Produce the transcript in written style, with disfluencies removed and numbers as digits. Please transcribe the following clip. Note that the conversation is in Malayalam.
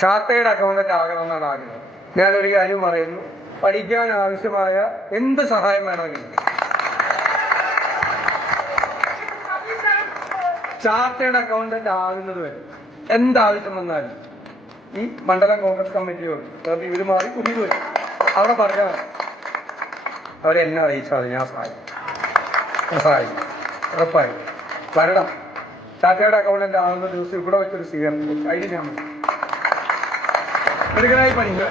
ചാർട്ടേഡ് അക്കൗണ്ടന്റ് ആകണമെന്നാണ് ആഗ്രഹം. ഞാനൊരു കാര്യം പറയുന്നു, പഠിക്കാൻ ആവശ്യമായ എന്ത് സഹായം വേണമെങ്കിലും ചാർട്ടേഡ് അക്കൗണ്ടന്റ് ആകുന്നത് വരെ എന്താവശ്യം വന്നാലും ഈ മണ്ഡലം കോൺഗ്രസ് കമ്മിറ്റിയോട് ഇവർ മാറി പുതിയത് വരും അവിടെ പറഞ്ഞാൽ അവരെന്നെ അറിയിച്ചാൽ ഞാൻ സഹായിക്കും ഉറപ്പായി വരണം. ചാർട്ടേഡ് അക്കൗണ്ടന്റ് ആകുന്ന ദിവസം ഇവിടെ വെച്ചൊരു സ്വീകരണം അതിന് ഞാൻ എടുക്കനായി പഠിക്കുക.